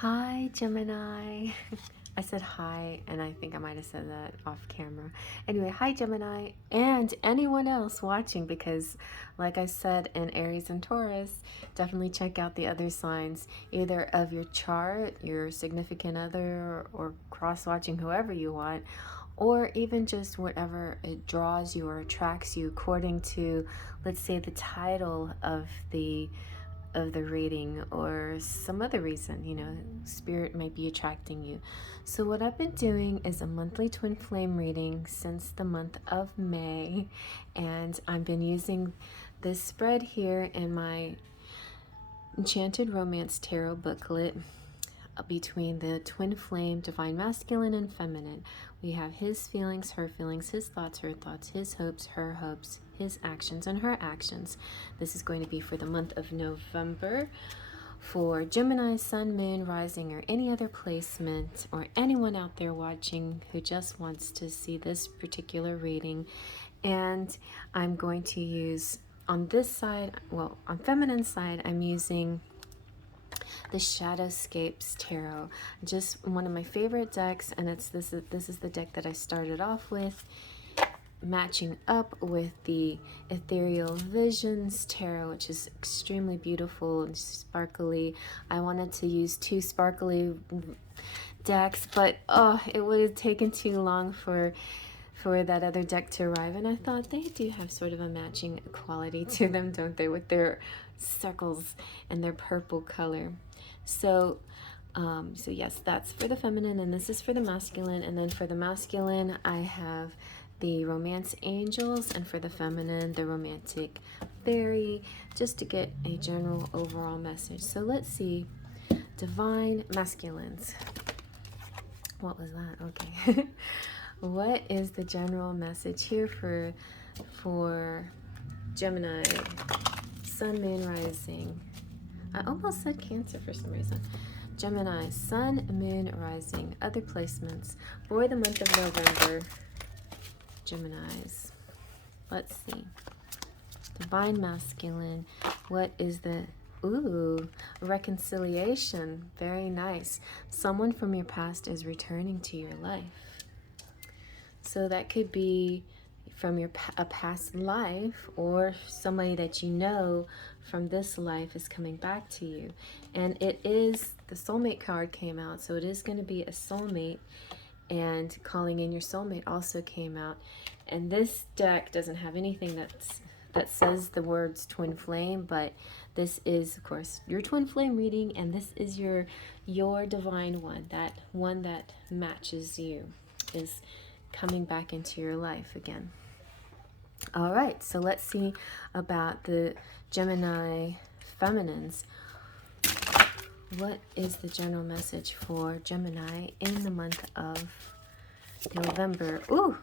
Hi, Gemini. I said hi, and I think I might have said that off camera. Anyway, hi, Gemini, and anyone else watching, because like I said in Aries and Taurus, definitely check out the other signs, either of your chart, your significant other, or cross-watching whoever you want, or even just whatever it draws you or attracts you according to, let's say, the title of the reading or some other reason, spirit might be attracting you. So what I've been doing is a monthly twin flame reading since the month of May, and I've been using this spread here in my Enchanted Romance Tarot booklet between the twin flame, divine masculine and feminine. We have his feelings, her feelings, his thoughts, her thoughts, his hopes, her hopes, his actions, and her actions. This is going to be for the month of November. For Gemini, Sun, Moon, Rising, or any other placement, or anyone out there watching who just wants to see this particular reading. And I'm going to use on this side, well, on feminine side, I'm using the Shadowscapes Tarot, just one of my favorite decks, and this is the deck that I started off with, matching up with the Ethereal Visions Tarot, which is extremely beautiful and sparkly. I wanted to use two sparkly decks, but it would have taken too long for that other deck to arrive, and I thought they do have sort of a matching quality to them, don't they, with their circles and their purple color. So yes, that's for the feminine, and this is for the masculine. And then for the masculine, I have the Romance Angels, and for the feminine, the Romantic Faery, just to get a general overall message. So let's see. Divine Masculines. What was that? Okay. What is the general message here for Gemini, Sun, Moon, Rising? I almost said Cancer for some reason. Gemini, Sun, Moon, Rising, other placements for the month of November. Geminis. Let's see. Divine Masculine. What is the... Ooh, reconciliation. Very nice. Someone from your past is returning to your life. So that could be from a past life, or somebody that you know from this life is coming back to you. And it is, the soulmate card came out, so it is going to be a soulmate, and calling in your soulmate also came out. And this deck doesn't have anything that says the words twin flame, but this is, of course, your twin flame reading, and this is your divine one that matches you, is coming back into your life again. All right, so let's see about the Gemini feminines. What is the general message for Gemini in the month of November? Ooh,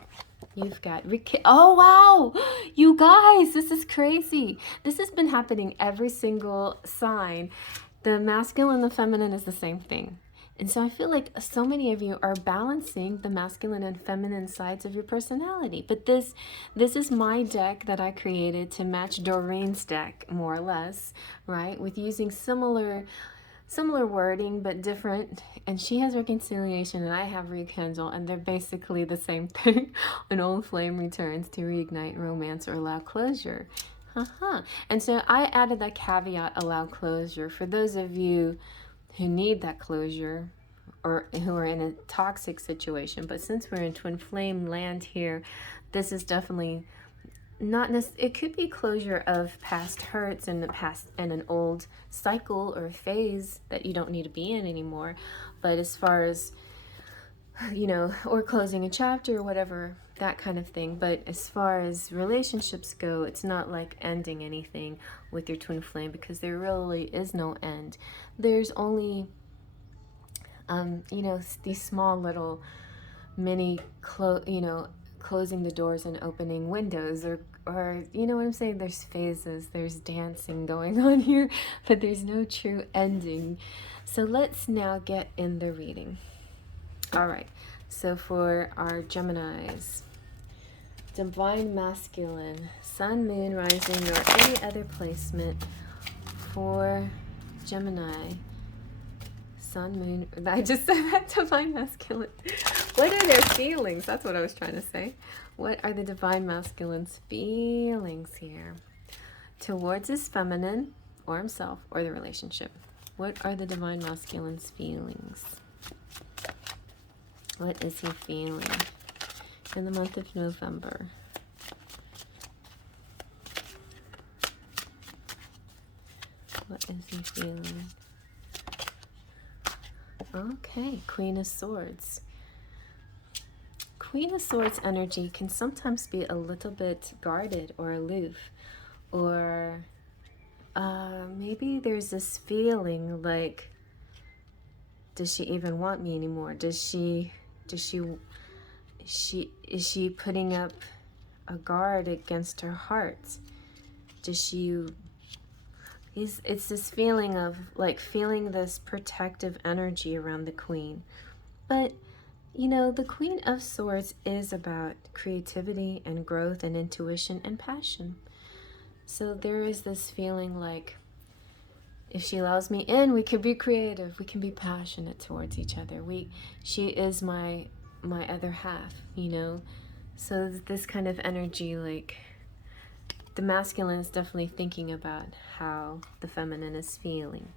you've got... Oh, wow! You guys, this is crazy. This has been happening every single sign. The masculine and the feminine is the same thing. And so I feel like so many of you are balancing the masculine and feminine sides of your personality. But this is my deck that I created to match Doreen's deck, more or less, right? With using similar wording, but different. And she has reconciliation and I have rekindle, and they're basically the same thing. An old flame returns to reignite romance or allow closure. And so I added that caveat, allow closure, for those of you who need that closure or who are in a toxic situation. But since we're in twin flame land here, this is definitely not necessarily, it could be closure of past hurts and an old cycle or phase that you don't need to be in anymore. But as far as, or closing a chapter or whatever, that kind of thing. But as far as relationships go, it's not like ending anything with your twin flame, because there really is no end. There's only, these small little mini, closing the doors and opening windows, or you know what I'm saying? There's phases, there's dancing going on here, but there's no true ending. So let's now get in the reading. All right, so for our Geminis, Divine Masculine, Sun, Moon, Rising, or any other placement for Gemini, Sun, Moon. I just said that, Divine Masculine. What are their feelings? That's what I was trying to say. What are the Divine Masculine's feelings here towards his feminine or himself or the relationship? What are the Divine Masculine's feelings? What is he feeling in the month of November? What is he feeling? Okay, Queen of Swords. Queen of Swords energy can sometimes be a little bit guarded or aloof, or maybe there's this feeling like, does she even want me anymore? Is she putting up a guard against her heart? It's this feeling of like feeling this protective energy around the Queen. But you know, the Queen of Swords is about creativity and growth and intuition and passion. So there is this feeling like, if she allows me in, we can be creative, we can be passionate towards each other. She is my other half, you know. So this kind of energy, like, the masculine is definitely thinking about how the feminine is feeling.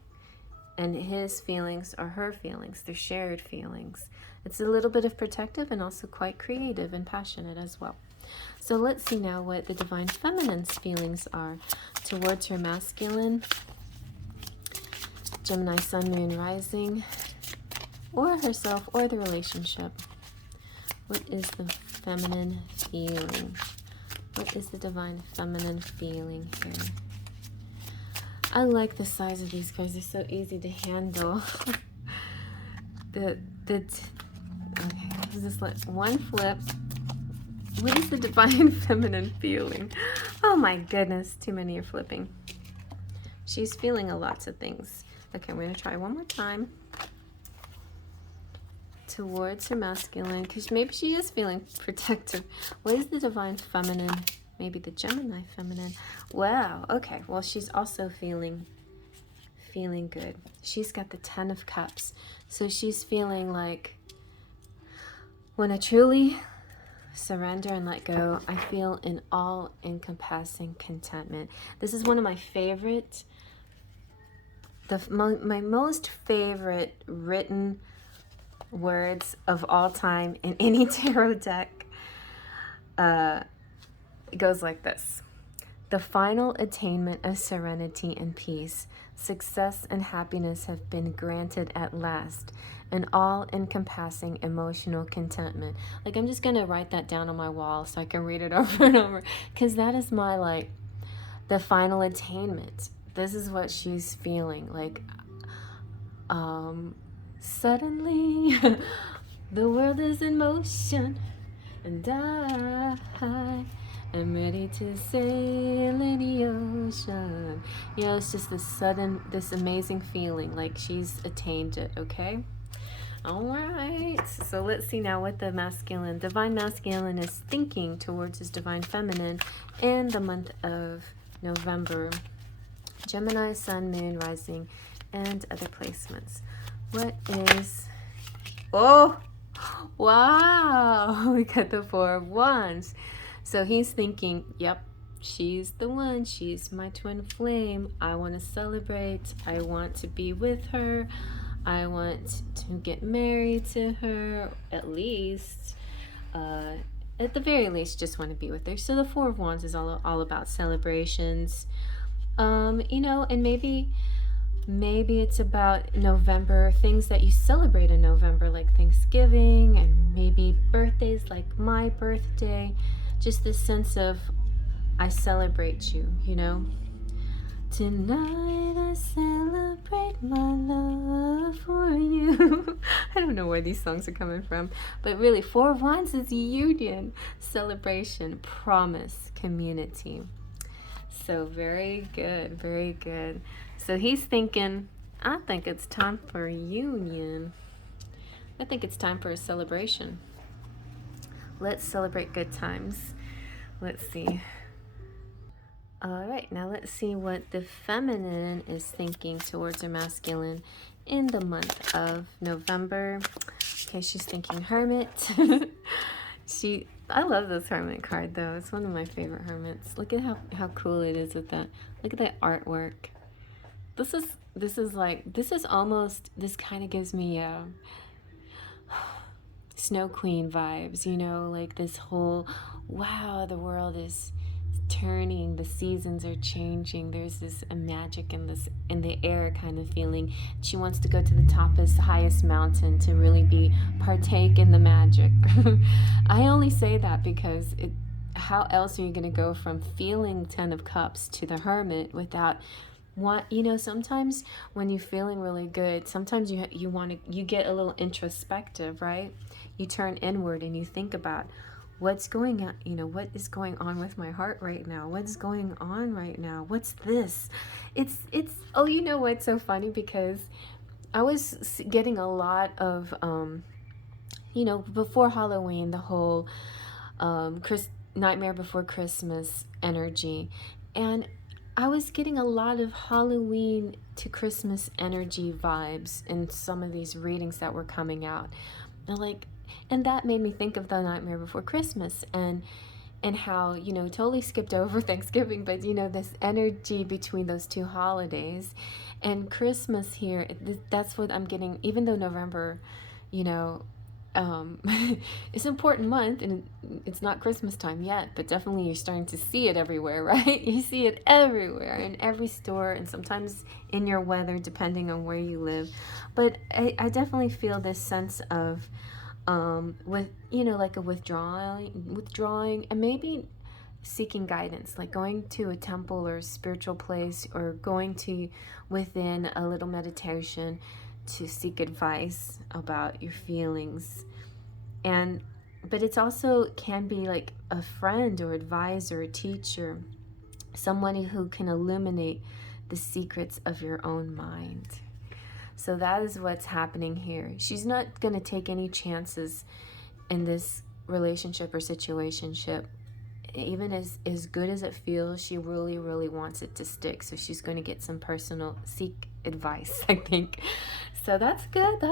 And his feelings are her feelings. They're shared feelings. It's a little bit of protective and also quite creative and passionate as well. So let's see now what the Divine Feminine's feelings are towards her masculine, Gemini, Sun, Moon, Rising, or herself or the relationship. What is the feminine feeling? What is the Divine Feminine feeling here? I like the size of these cards. They're so easy to handle. Okay, just like one flip. What is the Divine Feminine feeling? Oh my goodness, too many are flipping. She's feeling a lots of things. Okay, I'm going to try one more time. Towards her masculine, because maybe she is feeling protective. What is the Divine Feminine? Maybe the Gemini Feminine. Wow, okay. Well, she's also feeling good. She's got the 10 of Cups. So she's feeling like, when I truly surrender and let go, I feel an all-encompassing contentment. This is one of my favorite, my most favorite written words of all time in any tarot deck. It goes like this: the final attainment of serenity and peace, success and happiness have been granted at last, an all-encompassing emotional contentment. Like, I'm just gonna write that down on my wall so I can read it over and over, because that is my, like, the final attainment. This is what she's feeling like. Suddenly the world is in motion and I am ready to sail in the ocean. You know, it's just this amazing feeling like she's attained it. Okay, all right, so let's see now what the Divine Masculine is thinking towards his Divine Feminine in the month of November. Gemini, Sun, Moon, Rising, and other placements. What is... Oh, wow, we got the 4 of Wands. So he's thinking, yep, she's the one. She's my twin flame. I want to celebrate. I want to be with her. I want to get married to her, at least. At the very least, just want to be with her. So the 4 of Wands is all about celebrations. You know, and maybe it's about November, things that you celebrate in November, like Thanksgiving, and maybe birthdays like my birthday. Just this sense of, I celebrate you, you know. Tonight I celebrate my love for you. I don't know where these songs are coming from, but really, 4 of Wands is union, celebration, promise, community. So very good, very good. So he's thinking, I think it's time for a union. I think it's time for a celebration. Let's celebrate good times. Let's see. All right, now let's see what the feminine is thinking towards her masculine in the month of November. Okay, she's thinking Hermit. I love this Hermit card though. It's one of my favorite Hermits. Look at how cool it is with that. Look at that artwork. This kind of gives me Snow Queen vibes, you know, like this whole, wow, the world is turning, the seasons are changing, there's this magic in the air kind of feeling. She wants to go to the toppest, highest mountain to really partake in the magic. I only say that because how else are you going to go from feeling 10 of Cups to the Hermit without sometimes when you're feeling really good, sometimes you get a little introspective, right? You turn inward and you think about what's going on, what is going on with my heart right now? What's going on right now? What's this? Oh, you know what's so funny? Because I was getting a lot of, before Halloween, the whole Nightmare Before Christmas energy. And I was getting a lot of Halloween to Christmas energy vibes in some of these readings that were coming out. And that made me think of the Nightmare Before Christmas and how, totally skipped over Thanksgiving, but, this energy between those two holidays and Christmas here, that's what I'm getting, even though November, it's an important month and it's not Christmas time yet, but definitely you're starting to see it everywhere, right? You see it everywhere in every store and sometimes in your weather, depending on where you live. But I definitely feel this sense of like a withdrawing and maybe seeking guidance, like going to a temple or a spiritual place or going to within a little meditation to seek advice about your feelings. But it's also can be like a friend or advisor, a teacher, somebody who can illuminate the secrets of your own mind. So that is what's happening here. She's not going to take any chances in this relationship or situationship. Even as good as it feels, she really, really wants it to stick. So she's going to get some seek advice, I think. So that's good.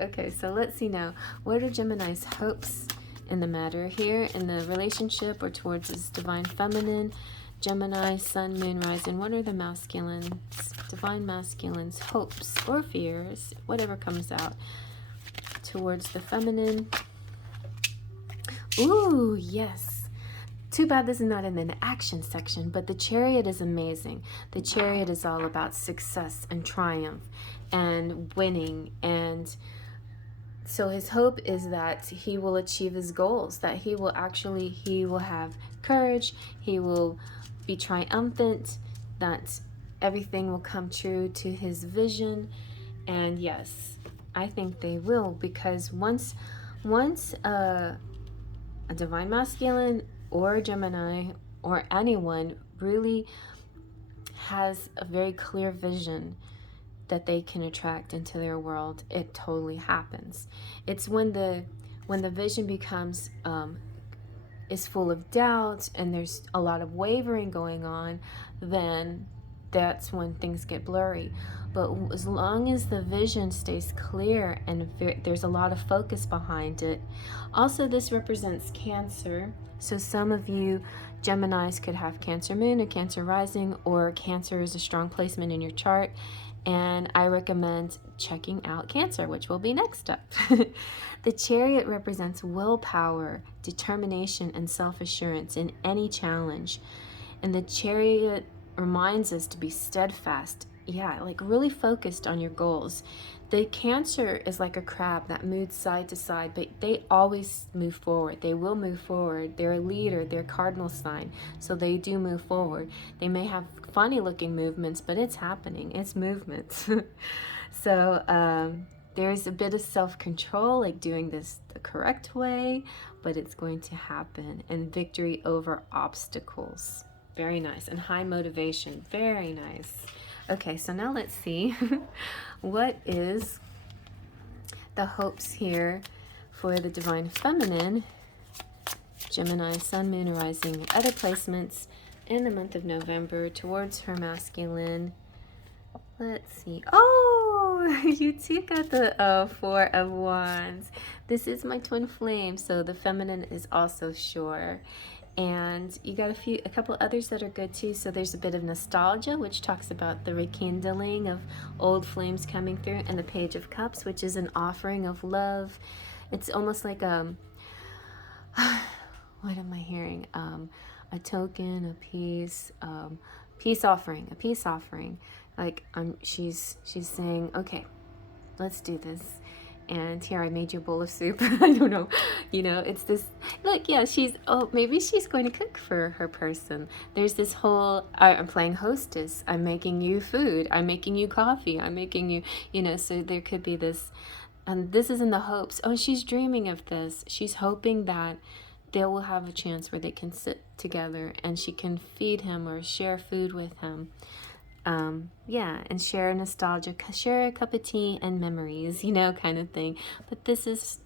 Okay, so let's see now. What are Gemini's hopes in the matter here in the relationship or towards this divine feminine? Gemini, Sun, Moon, Rising. What are the masculines, divine masculines' hopes or fears, whatever comes out, towards the feminine? Ooh, yes. Too bad this is not in the action section, but the Chariot is amazing. The Chariot is all about success and triumph and winning. And so his hope is that he will achieve his goals, that he will have courage, he will be triumphant, that everything will come true to his vision. And yes, I think they will, because once a divine masculine or a Gemini or anyone really has a very clear vision that they can attract into their world, it totally happens. It's when the vision becomes is full of doubts and there's a lot of wavering going on, then that's when things get blurry. But as long as the vision stays clear and there's a lot of focus behind it. Also, this represents Cancer. So some of you Geminis could have Cancer Moon or Cancer Rising, or Cancer is a strong placement in your chart. And I recommend checking out Cancer, which will be next up. The Chariot represents willpower, determination, and self-assurance in any challenge. And the Chariot reminds us to be steadfast, like really focused on your goals. The Cancer is like a crab that moves side to side, but they always move forward. They will move forward. They're a leader, they're cardinal sign, so they do move forward. They may have funny looking movements, but it's happening. It's movement. So there's a bit of self-control, like doing this the correct way, but it's going to happen. And victory over obstacles. Very nice. And high motivation. Very nice. Okay, so now let's see what is the hopes here for the divine feminine, Gemini, Sun, Moon, Rising, other placements in the month of November towards her masculine. Let's see. Oh, you too got the Four of Wands. This is my twin flame, so the feminine is also sure. And you got a couple others that are good too. So there's a bit of nostalgia, which talks about the rekindling of old flames coming through, and the Page of Cups, which is an offering of love. It's almost like what am I hearing? A token, a peace, peace offering, a peace offering. Like she's saying, okay, let's do this. And here, I made you a bowl of soup. I don't know. You know, it's this, look, yeah, maybe she's going to cook for her person. There's this whole, I'm playing hostess. I'm making you food. I'm making you coffee. I'm making you, you know, so there could be this, and this is in the hopes. Oh, she's dreaming of this. She's hoping that they will have a chance where they can sit together and she can feed him or share food with him. Yeah, and share nostalgia, share a cup of tea and memories, you know, kind of thing. But this is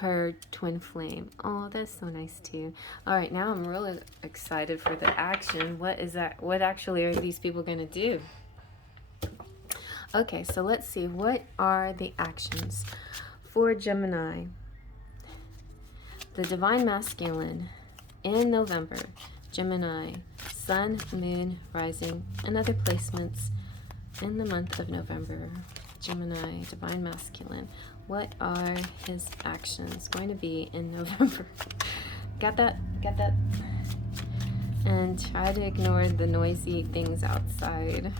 her twin flame. Oh, that's so nice too. All right, now I'm really excited for the action. What is that? What actually are these people going to do? Okay, so let's see. What are the actions for Gemini? The Divine Masculine in November. Gemini, Sun, Moon, Rising, and other placements in the month of November. Gemini, Divine Masculine. What are his actions going to be in November? Got that? Got that? And try to ignore the noisy things outside.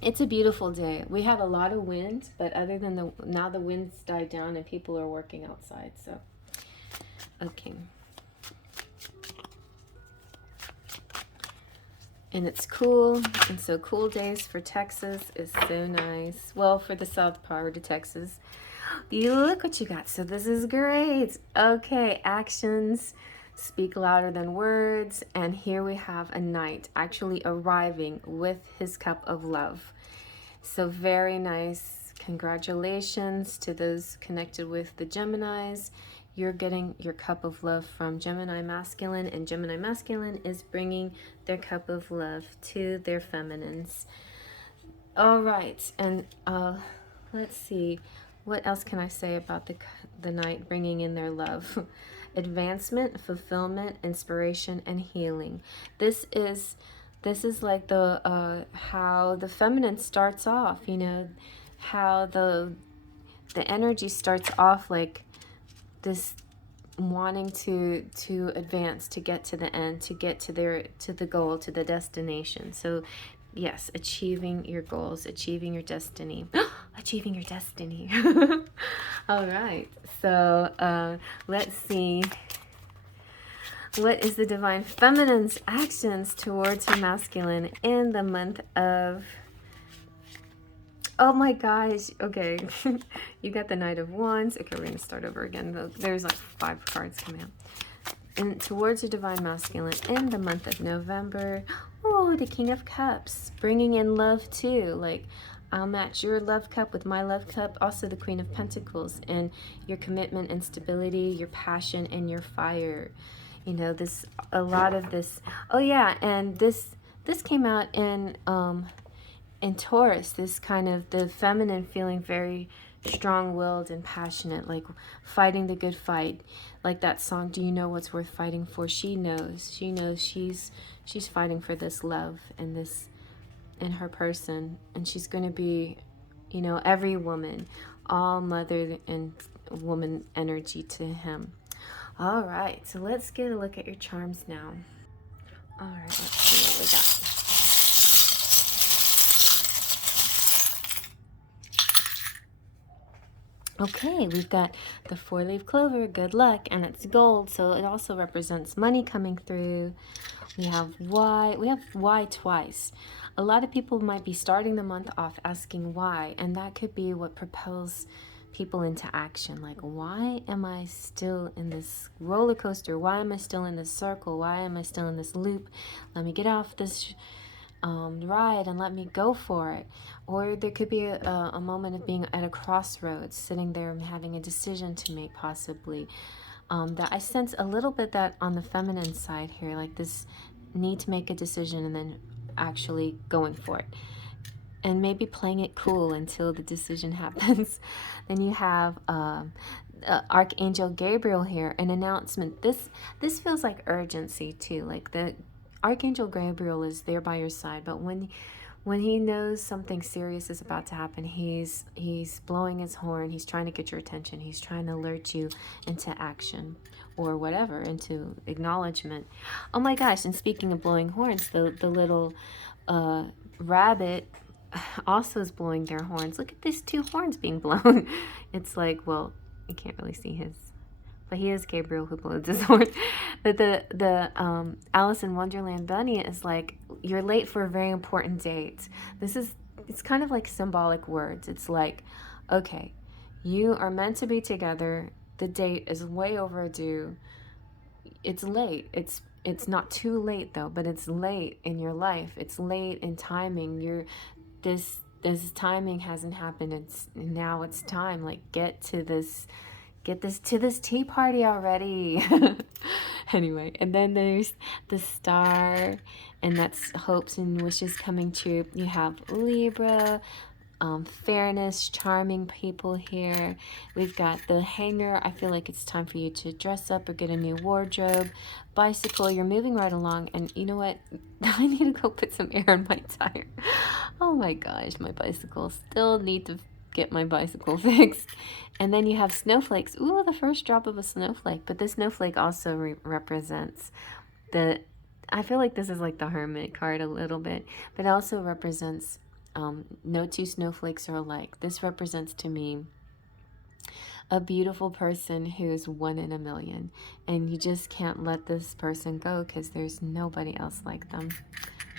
It's a beautiful day. We had a lot of wind, but other than now the wind's died down and people are working outside, so. Okay. And it's cool, and so cool days for Texas is so nice. Well, for the south part of Texas. You look what you got, so this is great. Okay, actions speak louder than words, and here we have a knight actually arriving with his cup of love. So very nice. Congratulations to those connected with the Geminis. You're getting your cup of love from Gemini Masculine, and Gemini Masculine is bringing their cup of love to their feminines. All right, and let's see, what else can I say about the knight bringing in their love? Advancement, fulfillment, inspiration, and healing. This is like the how the feminine starts off. You know, how the energy starts off like this, wanting to advance, to get to the end, to get to the goal, to the destination. So yes, achieving your goals, achieving your destiny. Achieving your destiny. All right, so let's see, what is the Divine Feminine's actions towards her masculine in the month of, oh my gosh, okay. You got the Knight of Wands. Okay, we're gonna start over again. There's like 5 cards coming out. And towards your Divine Masculine in the month of November, oh, the King of Cups, bringing in love too. Like, I'll match your love cup with my love cup. Also the Queen of Pentacles, and your commitment and stability, your passion and your fire. You know, a lot of this. Oh yeah, and this came out in Taurus, this kind of the feminine feeling very strong-willed and passionate, like fighting the good fight. Like that song, Do You Know What's Worth Fighting For? She knows she's fighting for this love and this in her person, and she's going to be, you know, every woman, all mother and woman energy to him. All right, so let's get a look at your charms now. All right, let's see what we got. Okay, we've got the 4-leaf clover, good luck, and it's gold, so it also represents money coming through. We have why twice. A lot of people might be starting the month off asking why, and that could be what propels people into action. Like, why am I still in this roller coaster? Why am I still in this circle? Why am I still in this loop? Let me get off this ride and let me go for it. Or there could be a moment of being at a crossroads, sitting there and having a decision to make, possibly. That I sense a little bit that on the feminine side here, like this need to make a decision and then actually going for it. and maybe playing it cool until the decision happens. Then you have Archangel Gabriel here, an announcement. This feels like urgency too. Like the Archangel Gabriel is there by your side, but when he knows something serious is about to happen, he's blowing his horn. He's trying to get your attention. He's trying to alert you into action or whatever, into acknowledgement. Oh my gosh, and speaking of blowing horns, the little rabbit also is blowing their horns. Look at these two horns being blown. It's like, well, you can't really see his, but he is Gabriel who blows his horn. But the Alice in Wonderland bunny is like, you're late for a very important date. It's kind of like symbolic words. It's like, okay, you are meant to be together. The date is way overdue. It's late. It's not too late though, but it's late in your life. It's late in timing. This timing hasn't happened. Now it's time. Like, get to this tea party already. Anyway, and then there's the star, and that's hopes and wishes coming true. You have Libra, fairness, charming people here. We've got the hanger. I feel like it's time for you to dress up or get a new wardrobe. Bicycle, you're moving right along, and you know what? I need to go put some air in my tire. Oh my gosh, my bicycle. Still need to get my bicycle fixed. And then you have snowflakes. Ooh, the first drop of a snowflake. But this snowflake also represents I feel like this is like the Hermit card a little bit, but it also represents no two snowflakes are alike. This represents to me a beautiful person who's one in a million, and you just can't let this person go because there's nobody else like them.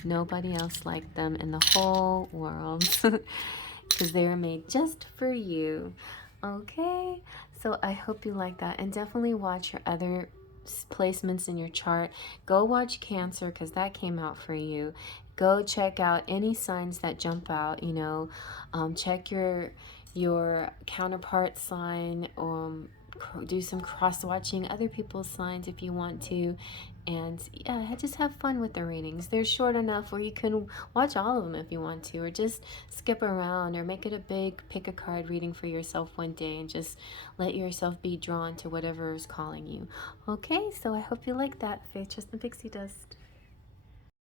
Nobody else like them in the whole world. Because they were made just for you. Okay, so I hope you like that, and definitely watch your other placements in your chart. Go watch Cancer because that came out for you. Go check out any signs that jump out. Check your counterpart sign. Do some cross-watching other people's signs if you want to, and yeah, just have fun with the readings. They're short enough where you can watch all of them if you want to, or just skip around, or make it a big pick a card reading for yourself one day and just let yourself be drawn to whatever is calling you. Okay, so I hope you like that. Faith, Trust, and Pixie Dust.